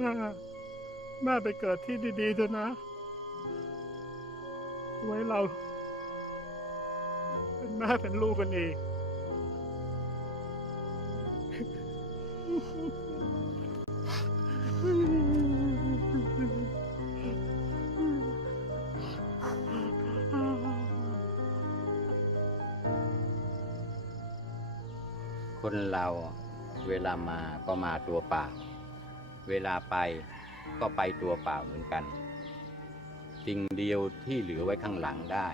แม่ แม่ไปเกิดที่ดีๆเถอะนะ ไว้เรา เป็นแม่เป็นลูกกันอีกคนเราเวลามาก็มาตัวเปล่า เวลาไปก็ไปตัวเปล่าเหมือนกันสิ่งเดียวที่เหลือไว้ข้างหลังได้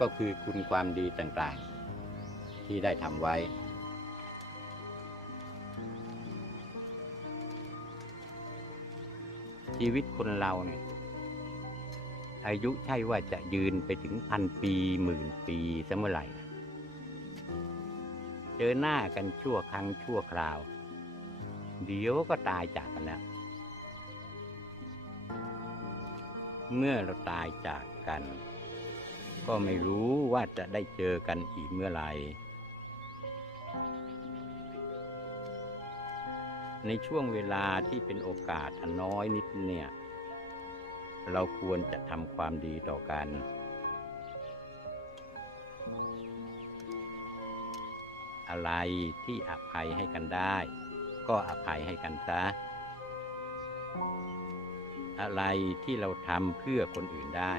ก็คือคุณความดีต่างๆ ที่ได้ทำไว้ ชีวิตคนเราเนี่ยอายุใช่ว่าจะยืนไปถึงพันปีหมื่นปีเสมอไหร่ เจอหน้ากันชั่วครั้งชั่วคราว เดี๋ยวก็ตายจากกันแล้ว เมื่อเราตายจากกัน ก็ไม่รู้ว่าจะได้เจอกันอีกเมื่อไหร่ในช่วงเวลาที่เป็นโอกาสอันน้อยนิดเนี่ย เราควรจะทำความดีต่อกัน อะไรที่อภัยให้กันได้ ก็อภัยให้กันซะ อะไรที่เราทำเพื่อคนอื่นได้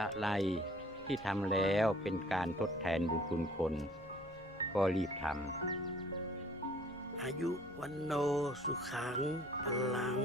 อะไรที่ทำแล้วเป็นการทดแทนบุญคุณคน ก็รีบทำอายุวันโนสุขังพลัง